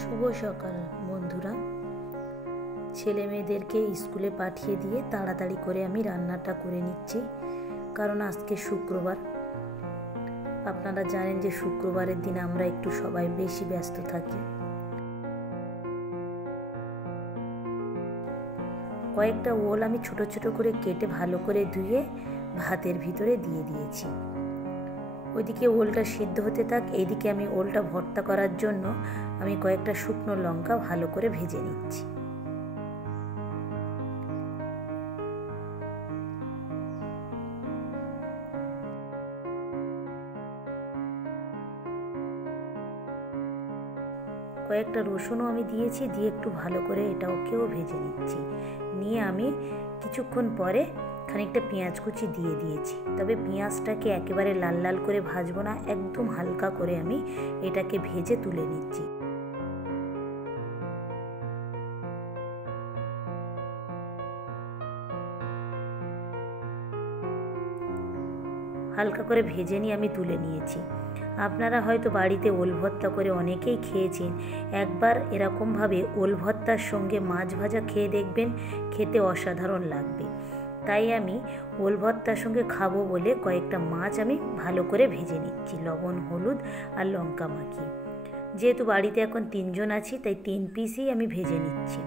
শুভ সকাল বন্ধুরা। ছেলে মেয়েদেরকে স্কুলে পাঠিয়ে দিয়ে তাড়াতাড়ি করে আমি রান্নাটা করে নিচ্ছি, কারণ আজকে শুক্রবার। আপনারা জানেন যে শুক্রবারের দিন আমরা একটু সবাই বেশি ব্যস্ত থাকি। কয়েকটা ওল আমি ছোট ছোট করে কেটে ভালো করে ধুয়ে ভাতের ভিতরে দিয়ে দিয়েছি। ওইদিকে ওলটা সিদ্ধ হতে থাক, এইদিকে আমি ওলটা ভর্তা করার জন্য আমি কয়েকটা শুকনো লঙ্কা ভালো করে ভেজে নিচ্ছি। কয়েকটা রসুনও আমি দিয়েছি, দিয়ে একটু ভালো করে এটাকেও ভেজে নিচ্ছি। নিয়ে আমি কিছুক্ষণ পরে খানিকটা পেঁয়াজ কুচি দিয়ে দিয়েছি। তবে পেঁয়াজটাকে একেবারে লাল লাল করে ভাজবো না, একদম হালকা করে আমি এটাকে ভেজে তুলে নিচ্ছি। হালকা করে ভেজে নিয়ে আমি তুলে নিয়েছি। আপনারা হয়তো বাড়িতে ওল ভর্তা করে অনেকেই খেয়েছেন। একবার এরকমভাবে ওল ভর্তার সঙ্গে মাছ ভাজা খেয়ে দেখবেন, খেতে অসাধারণ লাগবে। তাই আমি ওল ভর্তার সঙ্গে খাবো বলে কয়েকটা মাছ আমি ভালো করে ভেজে নিচ্ছি, লবণ হলুদ আর লঙ্কা মাখিয়ে। যেহেতু বাড়িতে এখন 3 জন আছি, তাই 3 পিসই আমি ভেজে নিচ্ছি।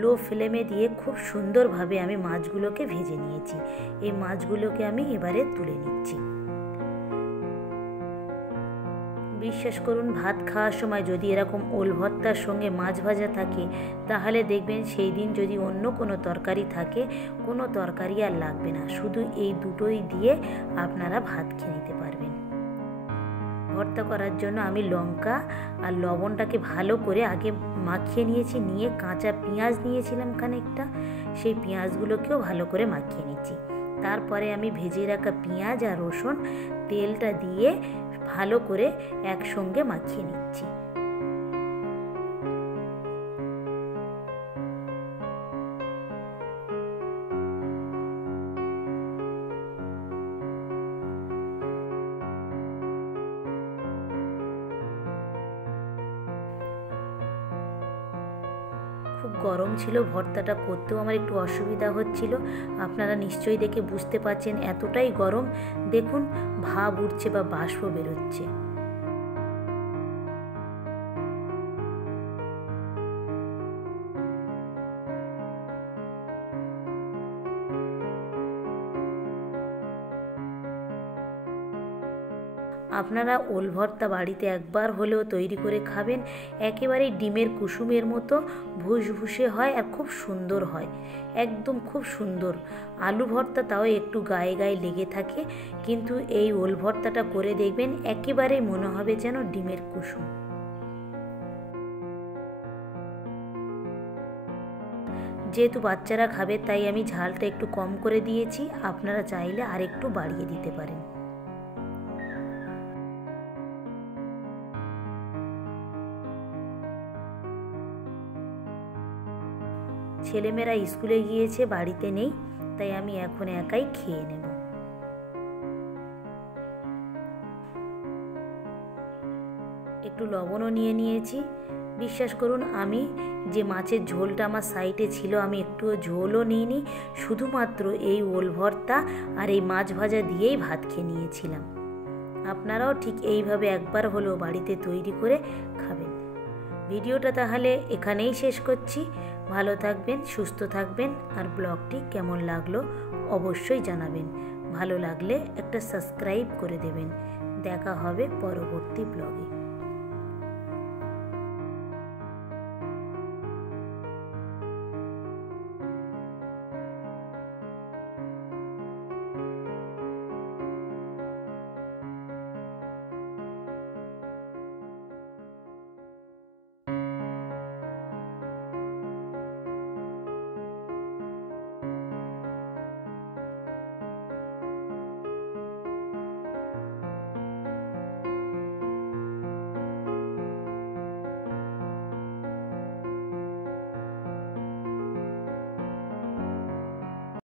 লো ফ্লেমে দিয়ে খুব সুন্দরভাবে আমি মাছগুলোকে ভেজে নিয়েছি। এই মাছগুলোকে আমি এবারে তুলে নিচ্ছি। বিশ্বাস করুন, ভাত খাওয়ার সময় যদি এরকম ওল ভর্তার সঙ্গে মাছ ভাজা থাকে, তাহলে দেখবেন সেই দিন যদি অন্য কোনো তরকারি থাকে, কোনো তরকারি আর লাগবে না, শুধু এই দুটোই দিয়ে আপনারা ভাত খেয়ে নিতে পারবেন। ভর্তা করার জন্য আমি লঙ্কা আর লবণটাকে ভালো করে আগে মাখিয়ে নিয়েছি। নিয়ে কাঁচা পেঁয়াজ নিয়েছিলাম খানিকটা, সেই পেঁয়াজগুলোকেও ভালো করে মাখিয়ে নিচ্ছি। তারপরে আমি ভেজে রাখা পেঁয়াজ আর রসুন তেলটা দিয়ে ভালো করে একসঙ্গে মাখিয়ে নিচ্ছি। খুব গরম ছিল, ভর্তাটা করতেও আমার একটু অসুবিধা হচ্ছিল। আপনারা নিশ্চয়ই দেখে বুঝতে পারছেন এতটাই গরম। দেখুন, ভাপ উঠছে বা বাষ্প বেরোচ্ছে। আপনারা ওল ভর্তা বাড়িতে একবার হলেও তৈরি করে খাবেন। একেবারেই ডিমের কুসুমের মতো ভুসভুসে হয় আর খুব সুন্দর হয়, একদম খুব সুন্দর। আলু ভর্তা তাও একটু গায়ে গায়ে লেগে থাকে, কিন্তু এই ওল ভর্তাটা করে দেখবেন একেবারেই মনে হবে যেন ডিমের কুসুম। যেহেতু বাচ্চারা খাবে, তাই আমি ঝালটা একটু কম করে দিয়েছি। আপনারা চাইলে আর একটু বাড়িয়ে দিতে পারেন। ছেলেমেয়েরা স্কুলে গিয়েছে, বাড়িতে নেই, তাই আমি এখন একাই খেয়ে নেব। একটু লবণও নিয়ে নিয়েছি। বিশ্বাস করুন, আমি যে মাছের ঝোলটা আমার সাইডে ছিল, আমি একটুও ঝোলও নিইনি, শুধুমাত্র এই ওল ভর্তা আর এই মাছ ভাজা দিয়েই ভাত খেয়ে নিয়েছিলাম। আপনারাও ঠিক এইভাবে একবার হলেও বাড়িতে তৈরি করে খাবেন। ভিডিওটা তাহলে এখানেই শেষ করছি। ভালো থাকবেন, সুস্থ থাকবেন, আর ব্লগটি কেমন লাগলো অবশ্যই জানাবেন। ভালো লাগলে একটা সাবস্ক্রাইব করে দেবেন। দেখা হবে পরবর্তী ব্লগে।